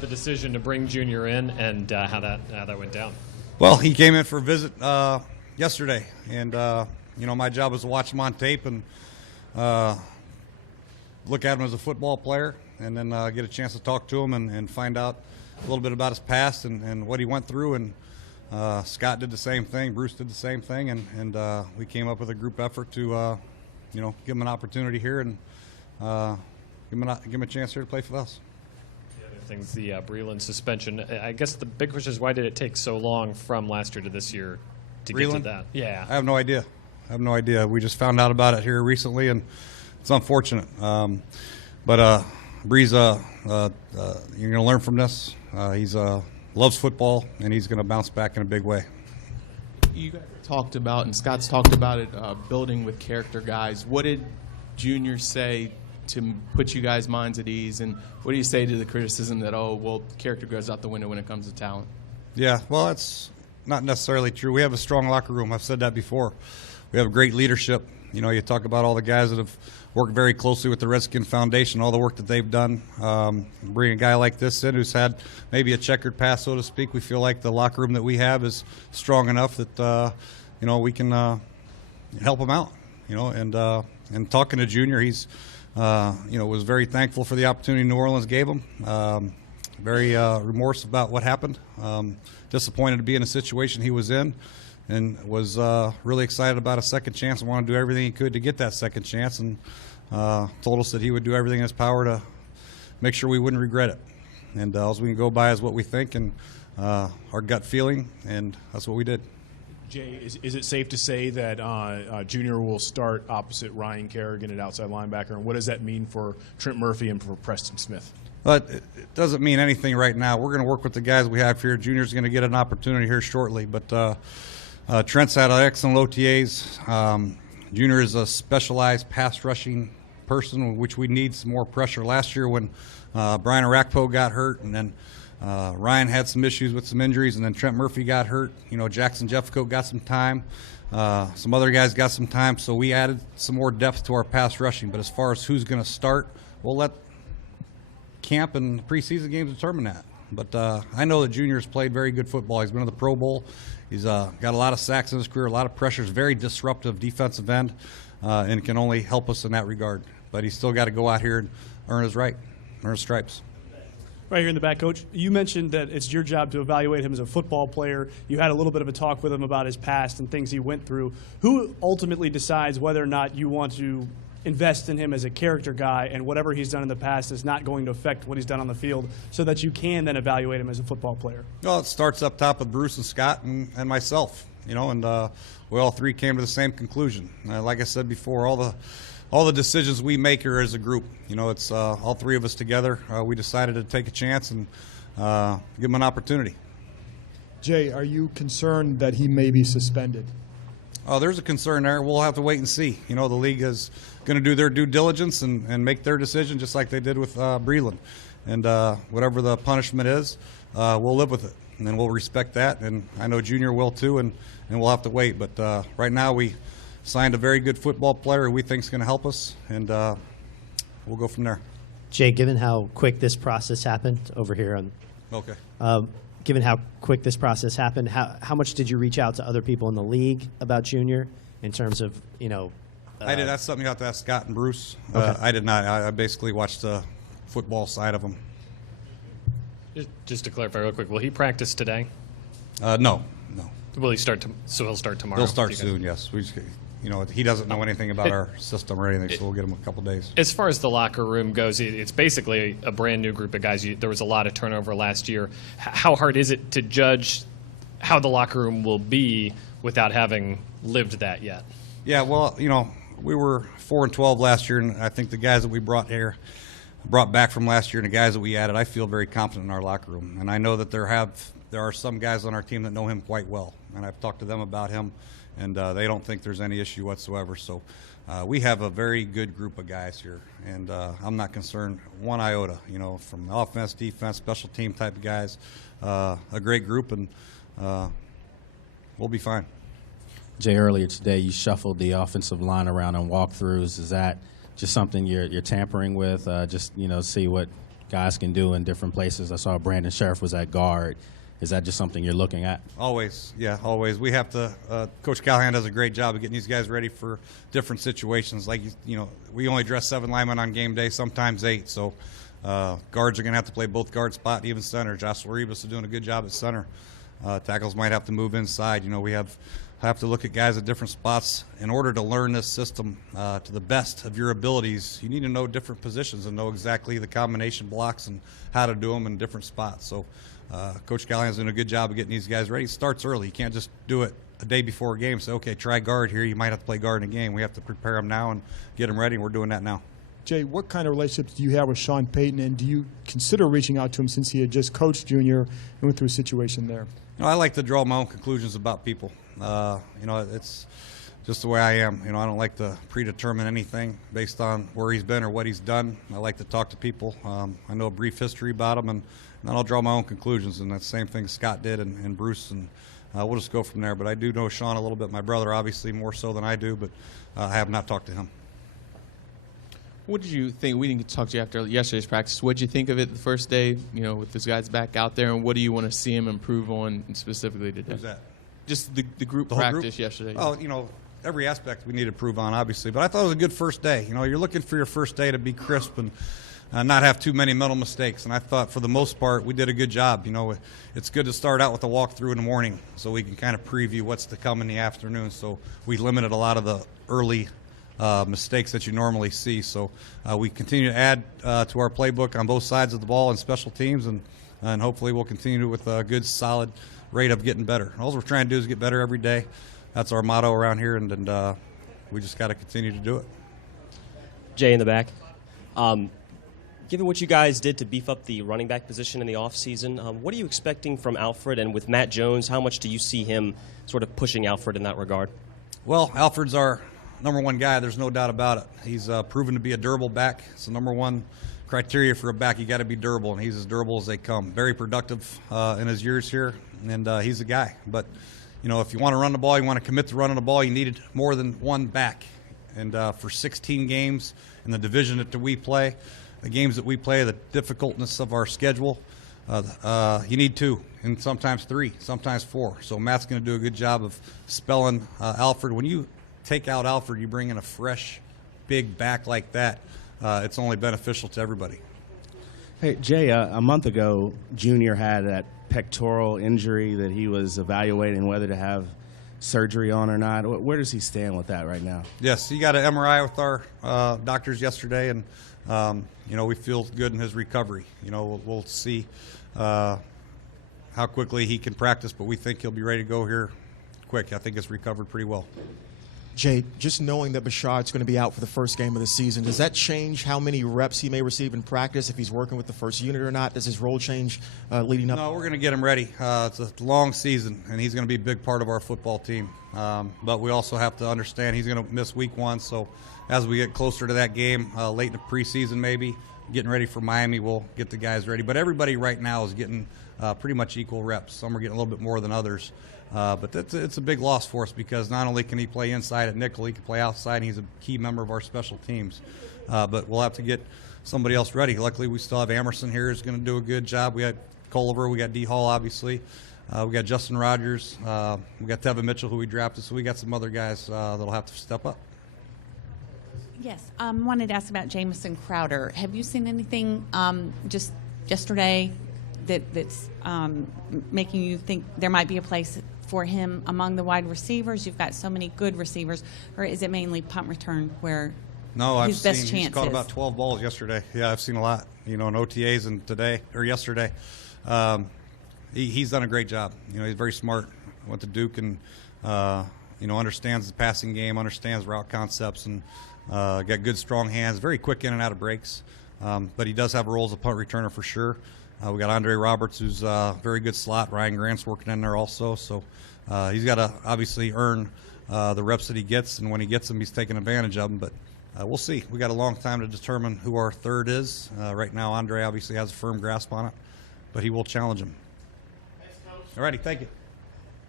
about the decision to bring Junior in and how that went down. Well, he came in for a visit yesterday, and my job was to watch him on tape and look at him as a football player, and then get a chance to talk to him and find out a little bit about his past and what he went through. And Scott did the same thing, Bruce did the same thing, and we came up with a group effort to give him an opportunity here and give him a chance here to play for us. Things, the Breland suspension. I guess the big question is, why did it take so long from last year to this year to get to that? Yeah, I have no idea. We just found out about it here recently, and it's unfortunate. But Breeze, you're going to learn from this. He's loves football, and he's going to bounce back in a big way. You guys talked about, and Scott's talked about it, building with character guys. What did Junior say to put you guys' minds at ease, and what do you say to the criticism that, character goes out the window when it comes to talent? Yeah, well, that's not necessarily true. We have a strong locker room. I've said that before. We have great leadership. You talk about all the guys that have worked very closely with the Redskins Foundation, all the work that they've done. Bring a guy like this in who's had maybe a checkered past, so to speak. We feel like the locker room that we have is strong enough that we can help him out. And talking to Junior, he's was very thankful for the opportunity New Orleans gave him. Very remorse about what happened. Disappointed to be in a situation he was in, and was really excited about a second chance and wanted to do everything he could to get that second chance, and told us that he would do everything in his power to make sure we wouldn't regret it. And all we can go by is what we think and our gut feeling, and that's what we did. Jay, is it safe to say that Junior will start opposite Ryan Kerrigan at outside linebacker, and what does that mean for Trent Murphy and for Preston Smith? But it doesn't mean anything right now. We're going to work with the guys we have here. Junior's going to get an opportunity here shortly, but Trent's had excellent OTAs. Junior is a specialized pass rushing person, which we need some more pressure. Last year when Brian Arakpo got hurt, and then Ryan had some issues with some injuries, and then Trent Murphy got hurt. Jackson Jeffcoat got some time. Some other guys got some time, so we added some more depth to our pass rushing. But as far as who's going to start, we'll let camp and preseason games determine that. But I know that Junior's played very good football. He's been to the Pro Bowl. He's got a lot of sacks in his career, a lot of pressures, very disruptive defensive end, and can only help us in that regard. But he's still got to go out here and earn his right, earn his stripes. Right here in the back, Coach, you mentioned that it's your job to evaluate him as a football player. You had a little bit of a talk with him about his past and things he went through. Who ultimately decides whether or not you want to invest in him as a character guy, and whatever he's done in the past is not going to affect what he's done on the field, so that you can then evaluate him as a football player? Well, it starts up top with Bruce and Scott and myself, and we all three came to the same conclusion. Like I said before, all the decisions we make are as a group. It's all three of us together. We decided to take a chance and give him an opportunity. Jay, are you concerned that he may be suspended? There's a concern there. We'll have to wait and see. The league is going to do their due diligence and make their decision, just like they did with Breland. And whatever the punishment is, we'll live with it, and then we'll respect that. And I know Junior will too, and we'll have to wait. But right now we signed a very good football player who we think is going to help us, and we'll go from there. Jay, given how quick this process happened over here on given how quick this process happened, how much did you reach out to other people in the league about Junior in terms of, I did. That's something you have to ask Scott and Bruce. Okay. I did not. I basically watched the football side of him. Just to clarify real quick, will he practice today? No. Will he start? So he'll start tomorrow? He'll start soon, yes. We just, he doesn't know anything about our system or anything, so we'll get him a couple days. As far as the locker room goes, it's basically a brand new group of guys. There was a lot of turnover last year. How hard is it to judge how the locker room will be without having lived that yet? Yeah, well, we were 4-12 last year, and I think the guys that we brought back from last year and the guys that we added, I feel very confident in our locker room. And I know that there are some guys on our team that know him quite well, and I've talked to them about him, and they don't think there's any issue whatsoever. So we have a very good group of guys here, and I'm not concerned one iota, from the offense, defense, special team type of guys. A great group, and we'll be fine. Jay, earlier today you shuffled the offensive line around on walkthroughs. Is that just something you're tampering with? See what guys can do in different places. I saw Brandon Sheriff was at guard. Is that just something you're looking at? Always, yeah, always. We have to. Coach Callahan does a great job of getting these guys ready for different situations. Like we only dress 7 linemen on game day, sometimes 8. So guards are going to have to play both guard spot, even center. Joshua Rivas is doing a good job at center. Tackles might have to move inside. We have to look at guys at different spots in order to learn this system to the best of your abilities. You need to know different positions and know exactly the combination blocks and how to do them in different spots. So Coach Callahan's doing a good job of getting these guys ready. It starts early. You can't just do it a day before a game. Say, okay, try guard here. You might have to play guard in a game. We have to prepare them now and get them ready, and we're doing that now. Jay, what kind of relationships do you have with Sean Payton, and do you consider reaching out to him since he had just coached Junior and went through a situation there? I like to draw my own conclusions about people. It's just the way I am. I don't like to predetermine anything based on where he's been or what he's done. I like to talk to people. I know a brief history about him, and then I'll draw my own conclusions. And that's the same thing Scott did and Bruce, and we'll just go from there. But I do know Sean a little bit. My brother, obviously, more so than I do, but I have not talked to him. What did you think? We didn't talk to you after yesterday's practice. What did you think of it the first day, with those guys back out there, and what do you want to see him improve on specifically today? Who's that? Just the group The whole practice group? yesterday. Oh, every aspect we need to improve on, obviously. But I thought it was a good first day. You're looking for your first day to be crisp and not have too many mental mistakes. And I thought, for the most part, we did a good job. It's good to start out with a walkthrough in the morning so we can kind of preview what's to come in the afternoon. So we limited a lot of the early mistakes that you normally see. So we continue to add to our playbook on both sides of the ball and special teams, and hopefully we'll continue with a good, solid rate of getting better. All we're trying to do is get better every day. That's our motto around here, and we just got to continue to do it. Jay in the back. Given what you guys did to beef up the running back position in the offseason, what are you expecting from Alfred? And with Matt Jones, how much do you see him sort of pushing Alfred in that regard? Well, Alfred's our number one guy. There's no doubt about it. He's proven to be a durable back. It's the number one criteria for a back. You got to be durable, and he's as durable as they come. Very productive in his years here, and he's a guy. But if you want to run the ball, you want to commit to running the ball, you needed more than one back. And for 16 games in the division that we play, the games that we play, the difficultness of our schedule, you need 2, and sometimes 3, sometimes 4. So Matt's going to do a good job of spelling Alfred. When you take out Alfred, you bring in a fresh, big back like that. It's only beneficial to everybody. Hey, Jay, a month ago, Junior had that pectoral injury that he was evaluating whether to have surgery on or not. Where does he stand with that right now? Yes, he got an MRI with our doctors yesterday, and we feel good in his recovery. We'll see how quickly he can practice, but we think he'll be ready to go here quick. I think it's recovered pretty well. Jay, just knowing that Bashard's going to be out for the first game of the season, does that change how many reps he may receive in practice, if he's working with the first unit or not? Does his role change leading up? No, we're going to get him ready. It's a long season, and he's going to be a big part of our football team. But we also have to understand he's going to miss week 1. So as we get closer to that game, late in the preseason maybe, getting ready for Miami, we'll get the guys ready. But everybody right now is getting pretty much equal reps. Some are getting a little bit more than others. But it's a big loss for us because not only can he play inside at nickel, he can play outside, and he's a key member of our special teams. But we'll have to get somebody else ready. Luckily, we still have Amerson here who's going to do a good job. We got Culliver, we got D. Hall, obviously. We got Justin Rogers. We got Tevin Mitchell, who we drafted. So we got some other guys that'll have to step up. Yes, wanted to ask about Jamison Crowder. Have you seen anything just yesterday that's making you think there might be a place for him among the wide receivers? You've got so many good receivers, or is it mainly punt return where his best chance he's caught is? about 12 balls yesterday. Yeah, I've seen a lot, in OTAs and today or yesterday. He's done a great job. He's very smart. Went to Duke and, understands the passing game, understands route concepts, and got good, strong hands, very quick in and out of breaks. But he does have a role as a punt returner for sure. We got Andre Roberts, who's a very good slot. Ryan Grant's working in there also. So he's got to obviously earn the reps that he gets, and when he gets them, he's taking advantage of them. But we'll see. We got a long time to determine who our third is. Right now, Andre obviously has a firm grasp on it, but he will challenge him. All righty, thank you.